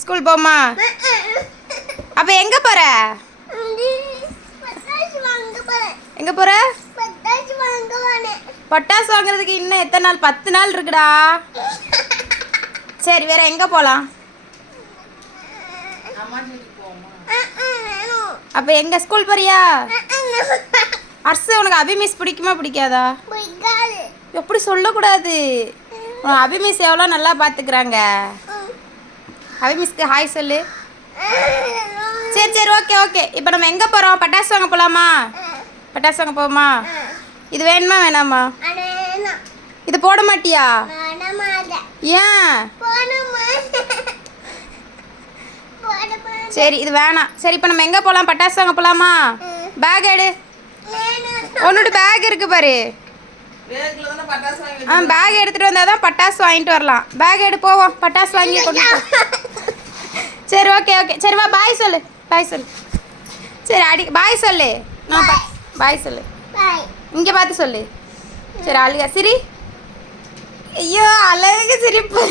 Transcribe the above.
School போமா? அப்ப எங்க போற? எங்க போற? பட்டாசு வாங்குறதுக்கு இன்னும் எத்தனை நாள்? 10 நாள் இருக்குடா. சரி, வேற எங்க போலாம்? அப்ப எங்க ஸ்கூல் போறியா? அர்ஷு, உனக்கு அபி மிஸ் பிடிக்குமா பிடிக்காதா? எப்படி சொல்லக்கூடாது. அபி மிஸ் எவ்வளோ நல்லா பார்த்துக்கிறாங்க. அபி மிஸ்க்கு ஹாய் சொல்லு. சரி சரி, ஓகே ஓகே. இப்போ நம்ம எங்கே போகிறோம்? பட்டாசு வாங்க போகலாமா? பட்டாசு வாங்க போவோமா? இது வேணுமா வேணாமா? இது போட மாட்டியா? ஏன்? சரி, இது வேணாம். சரி, இப்போ நம்ம எங்கே போகலாம்? பட்டாசு வாங்க போகலாமா? பேக் எடு. உன்னோட பேக் இருக்கு பாரு. பேக் எடுத்துகிட்டு வந்தால் தான் பட்டாசு வாங்கிட்டு வரலாம். பேக் எடு, போவோம். பட்டாசு வாங்கி கொண்டு போ. சரி, ஓகே ஓகே. சரி வா, பாய் சொல்லு. பாய் சொல்லு. சரி, பாய் சொல்லு. நான் பாய் சொல்லு. இங்கே பார்த்து சொல்லு. சரி, அழுக சிரி. ஐயோ, அழகு சிரிப்பு.